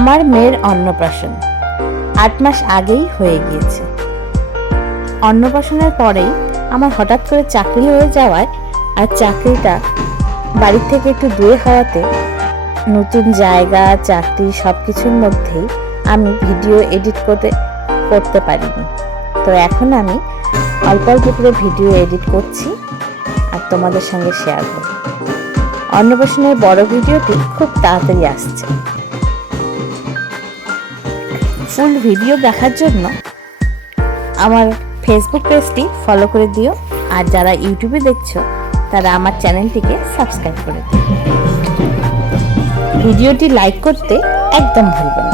আমার মেয়ের অন্নপ্রাশন 8 মাস আগেই হয়ে গিয়েছে। অন্নপ্রাশনের পরেই আমার হঠাৎ করে চাকরি হয়ে যাওয়ায় আর চাকরিটা বাড়ির থেকে একটু দূরে হওয়াতে নতুন জায়গা, চাকরি সব কিছুর মধ্যেই আমি ভিডিও এডিট করতে পারিনি। তো এখন আমি অল্প অল্প করে ভিডিও এডিট করছি আর তোমাদের সঙ্গে শেয়ার করব। অন্নপ্রাশনের বড় ভিডিওটি খুব তাড়াতাড়ি আসছে। ফুল ভিডিও দেখার জন্য আমার ফেসবুক পেজটি ফলো করে দিও, আর যারা ইউটিউবে দেখছো তারা আমার চ্যানেলটিকে সাবস্ক্রাইব করে দিও। ভিডিওটি লাইক করতে একদম ভুলবে না।